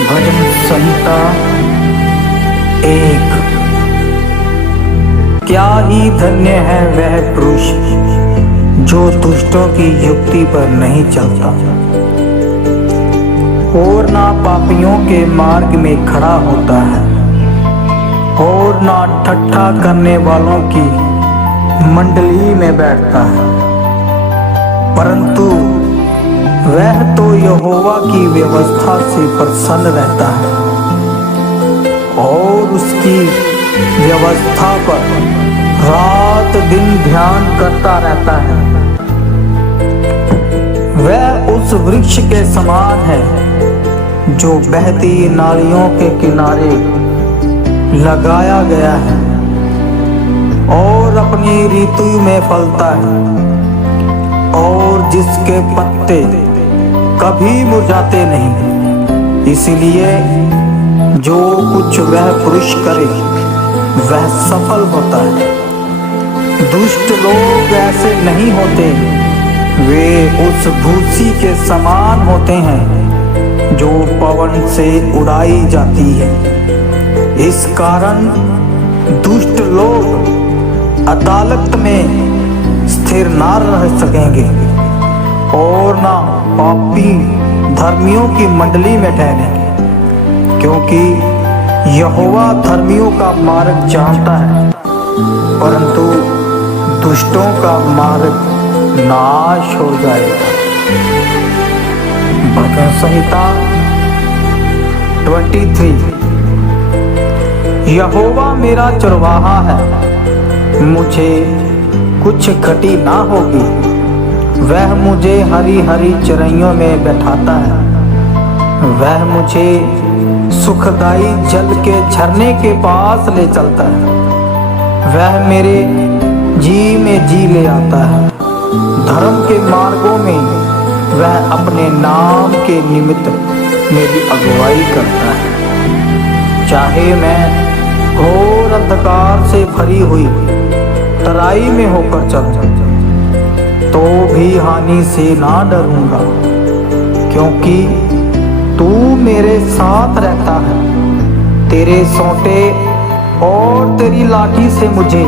भजन संहिता 1। क्या ही धन्य है वह पुरुष जो दुष्टों की युक्ति पर नहीं चलता और ना पापियों के मार्ग में खड़ा होता है और ना ठट्ठा करने वालों की मंडली में बैठता है, परंतु वह तो यहोवा की व्यवस्था से प्रसन्न रहता है और उसकी व्यवस्था पर रात दिन ध्यान करता रहता है। वह उस वृक्ष के समान है जो बहती नालियों के किनारे लगाया गया है और अपनी ऋतु में फलता है और जिसके पत्ते कभी मुरझाते नहीं। इसलिए जो कुछ वह पुरुष करे वह सफल होता है। दुष्ट लोग ऐसे नहीं होते, वे उस भूसी के समान होते हैं जो पवन से उड़ाई जाती है। इस कारण दुष्ट लोग अदालत में स्थिर ना रह सकेंगे और ना पापी धर्मियों की मंडली में ठहरेंगे, क्योंकि यहोवा धर्मियों का मार्ग जानता है परंतु दुष्टों का मार्ग नाश हो जाएगा। भजन संहिता 23। यहोवा मेरा चरवाहा है, मुझे कुछ घटी ना होगी। वह मुझे हरी हरी चरैयों में बैठाता है, वह मुझे सुखदाई जल के झरने के पास ले चलता है। वह मेरे जी में जी ले आता है। धर्म के मार्गों में वह अपने नाम के निमित्त मेरी अगुवाई करता है। चाहे मैं घोर अंधकार से भरी हुई तराई में होकर चलूं तो भी हानि से ना डरूंगा, क्योंकि तू मेरे साथ रहता है। तेरे सोंटे और तेरी लाठी से मुझे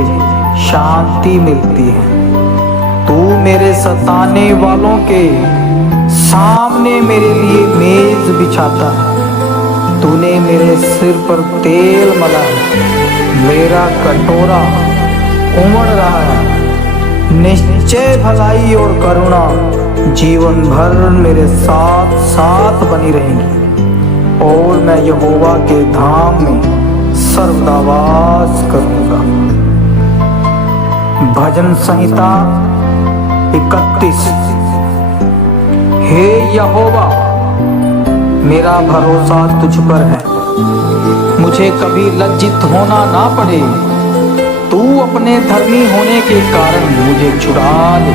शांति मिलती है। तू मेरे सताने वालों के सामने मेरे लिए मेज बिछाता है। तूने मेरे सिर पर तेल मला है, मेरा कटोरा उमड़ रहा है। निश्चय भलाई और करुणा जीवन भर मेरे साथ साथ बनी रहेंगी और मैं यहोवा के धाम में सर्वदा वास करूंगा। भजन संहिता 31। हे यहोवा, मेरा भरोसा तुझ पर है, मुझे कभी लज्जित होना ना पड़े। तू अपने धर्मी होने के कारण मुझे छुड़ा ले।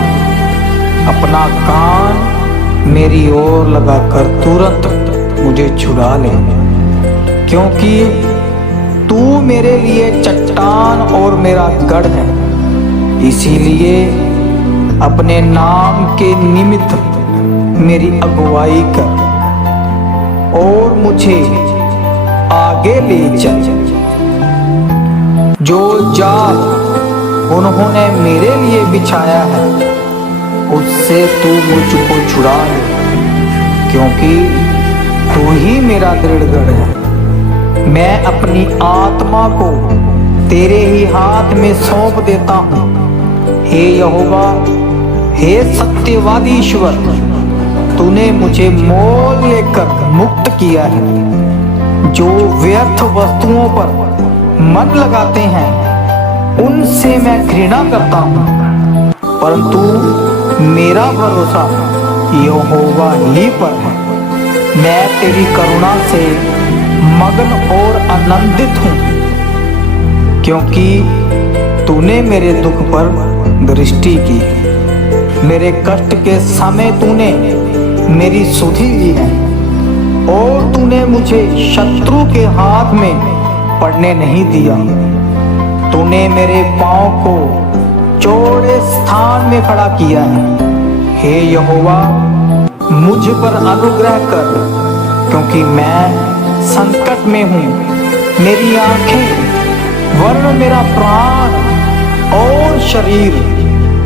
अपना कान मेरी ओर लगाकर तुरंत मुझे छुड़ा ले, क्योंकि तू मेरे लिए चट्टान और मेरा गढ़ है। इसीलिए अपने नाम के निमित्त मेरी अगुवाई कर और मुझे आगे ले चल। जो जाल उन्होंने मेरे लिए बिछाया है उससे तू मुझको छुड़ा ले, क्योंकि तू ही मेरा दृढ़ गढ़ है। मैं अपनी आत्मा को तेरे ही हाथ में सौंप देता हूँ। हे यहोवा, हे सत्यवादी ईश्वर, तूने मुझे मोल लेकर मुक्त किया है। जो व्यर्थ वस्तुओं पर मन लगाते हैं उनसे मैं घृणा करता हूँ, परंतु मेरा भरोसा यहोवा ही पर है। मैं तेरी करुणा से मगन और आनंदित हूँ, क्योंकि तूने मेरे दुख पर दृष्टि की। मेरे कष्ट के समय तूने मेरी सुधि ली है और तूने मुझे शत्रु के हाथ में पड़ने नहीं दिया। तूने मेरे पांव को चौड़े स्थान में खड़ा किया है हे यहोवा मुझ पर अनुग्रह कर, क्योंकि मैं संकट में हूँ। मेरी आंखें वर्ण मेरा प्राण और शरीर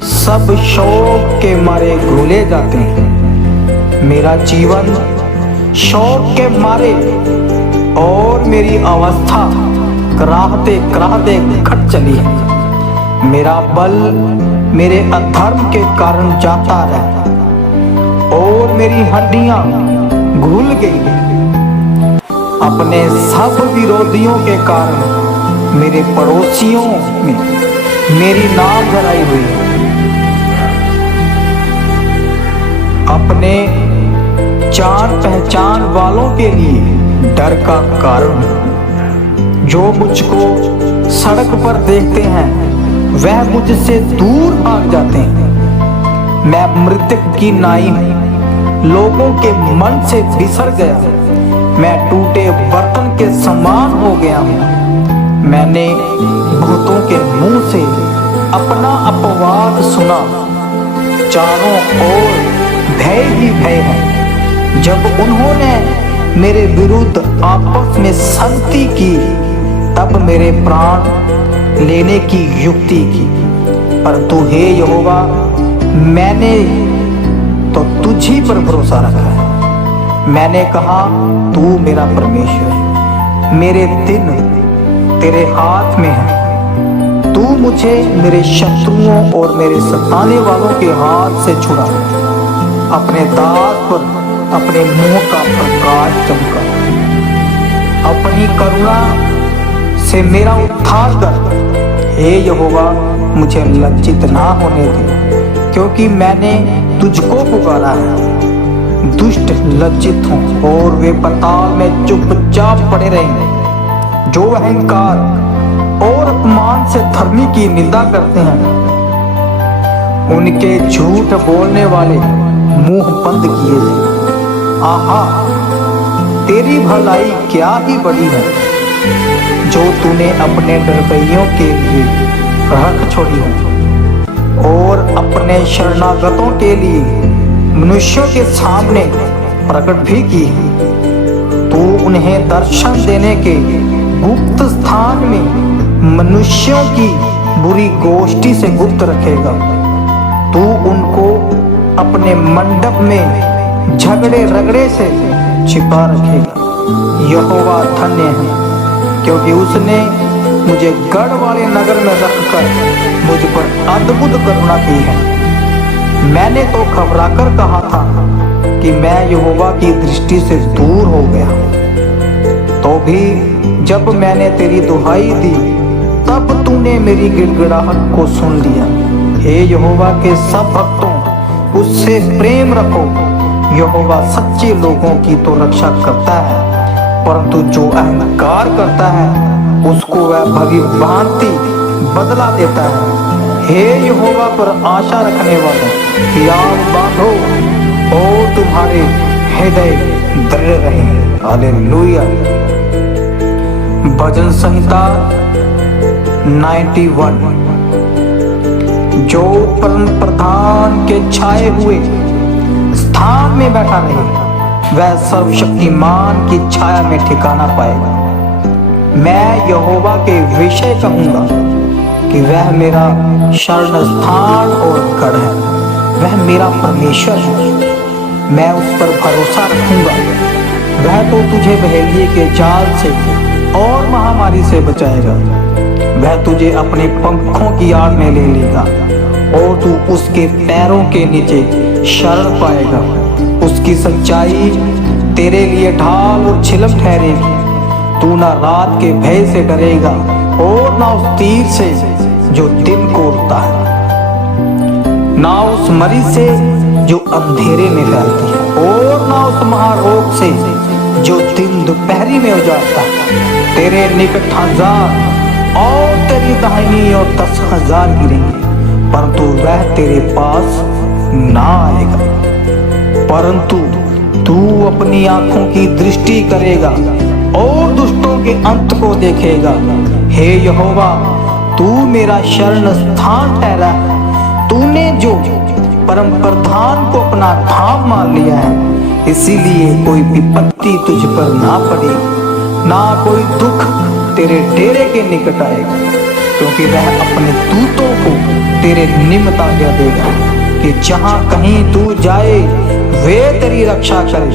सब शोक के मारे घुले जाते हैं। मेरा जीवन शोक के मारे और मेरी अवस्था कराहते कराहते घट चली है। मेरा बल मेरे अधर्म के कारण जाता रहा और मेरी हड्डियां घुल गई। अपने सब विरोधियों के कारण मेरे पड़ोसियों में मेरी नाम धराई हुई है। अपने जान पहचान वालों के लिए डर का कारण, जो मुझको सड़क पर देखते हैं वह मुझसे दूर भाग जाते हैं। मैं मृतक की नाई हूँ, लोगों के मन से बिसर गया। मैं टूटे बर्तन के समान हो गया हूँ। मैंने भूतों के मुंह से अपना अपवाद सुना। चारों ओर भय ही भय है। जब उन्होंने मेरे विरुद्ध आपस में संगति की, तब मेरे प्राण लेने की युक्ति की। परंतु हे यहोवा, मैंने तो तुझी पर भरोसा रखा है। मैंने कहा तू मेरा परमेश्वर है। मेरे दिन तेरे हाथ में है। तू मुझे मेरे शत्रुओं और मेरे सताने वालों के हाथ से छुड़ा। अपने दांत पर अपने मुंह का प्रकाश चमका। अपनी करुणा से मेरा उद्धार कर। हे यहोवा, मुझे लज्जित ना होने दे, क्योंकि मैंने तुझको पुकारा है। दुष्ट लज्जित हों और वे पाताल में चुपचाप पड़े रहेंगे। जो अहंकार और अपमान से धर्मी की निंदा करते हैं, उनके झूठ बोलने वाले मुंह बंद किए जाए। आहा, तेरी भलाई क्या ही बड़ी है, जो तूने अपने डरवैयों के लिए रख छोड़ी है और अपने शरणागतों के लिए मनुष्यों के सामने प्रकट भी की है। तू उन्हें दर्शन देने के गुप्त स्थान में मनुष्यों की बुरी गोष्ठी से गुप्त रखेगा। तू उनको अपने मंडप में झगड़े रगड़े से छिपा रखेगा। यहोवा धन्य है, क्योंकि उसने मुझे गढ़ वाले नगर में रखकर मुझ पर अद्भुत करुणा की है। मैंने तो घबराकर कहा था कि मैं यहोवा की दृष्टि से दूर हो गया। तो भी जब मैंने तेरी दुहाई दी, तब तूने मेरी गिड़गिड़ाहट को सुन लिया। हे यहोवा के सब भक्तों, उससे प्रेम रखो। यहोवा सच्चे लोगों की तो रक्षा करता है, परंतु जो अहंकार करता है उसको वह भविभांति बदला देता है। हे यहोवा पर आशा रखने वालों, हियाव बांधो और तुम्हारे हृदय दृढ़ रहे। हालेलुया। भजन संहिता 91। जो परम प्रधान के छाए हुए स्थान में बैठा रहे, वह सर्वशक्तिमान की छाया में ठिकाना पाएगा। मैं यहोवा के विषय कहूंगा कि वह मेरा शरण स्थान और गढ़ है। वह मेरा परमेश्वर है, मैं उस पर भरोसा रखूंगा। वह तो तुझे बहेलिए के जाल से और महामारी से बचाएगा। वह तुझे अपने पंखों की आड़ में ले लेगा और तू उसके पैरों के नीचे शरण पाएगा। उसकी सच्चाई तेरे लिए ढाल और छिलम ठहरेगी। तू ना रात के भय से डरेगा और ना उस तीर से जो दिन को उड़ता है, ना उस मरी से जो अंधेरे में फैलती है, और ना उस महारोग से जो दिन दोपहरी में उजाड़ता है। तेरे निकट 1000 और तेरी दाहिनी ओर 10,000 गिरेंगे, परंतु वह तेरे पास ना आएगा। परंतु तू अपनी आंखों की दृष्टि करेगा और दुष्टों के अंत को देखेगा। हे यहोवा, तू मेरा शरण स्थान ठहरा। तूने जो परम प्रधान को अपना धाम मान लिया है, इसीलिए कोई विपत्ति तुझ पर ना पड़े, ना कोई दुख तेरे डेरे के निकट आएगा, क्योंकि वह अपने दूतों को तेरे निमित्त आज्ञा देगा कि जहां कहीं तू जाए वे तेरी रक्षा करें,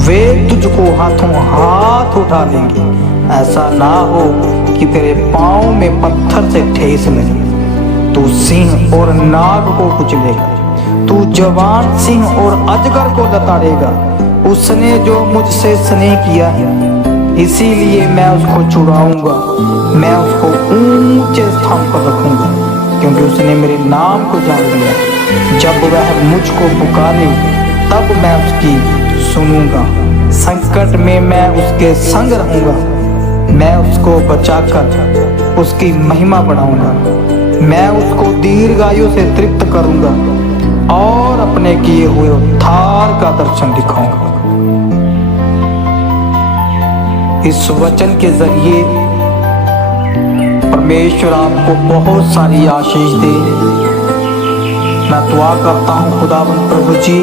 वे तुझको हाथों हाथ उठा लेंगे। ऐसा ना हो कि तेरे पांव में पत्थर से ठेस लगे। तू सिंह और नाग को कुचलेगा, तू जवान सिंह और अजगर को लताड़ेगा। उसने जो मुझसे स्नेह किया है, इसीलिए मैं उसको छुड़ाऊंगा, मैं उसको ऊंचे स्थान पर रखूंगा, क्योंकि उसने मेरे नाम को जान लिया। जब वह मुझको पुकारे तब मैं उसकी सुनूंगा, संकट में मैं उसके संग रहूंगा, मैं उसको बचाकर उसकी महिमा बढ़ाऊंगा, मैं उसको दीर्घायु से तृप्त करूंगा और अपने किए हुए उद्धार का दर्शन दिखाऊंगा। इस वचन के जरिए परमेश्वर आपको बहुत सारी आशीष दे। मैं दुआ करता हूँ खुदावंद प्रभु जी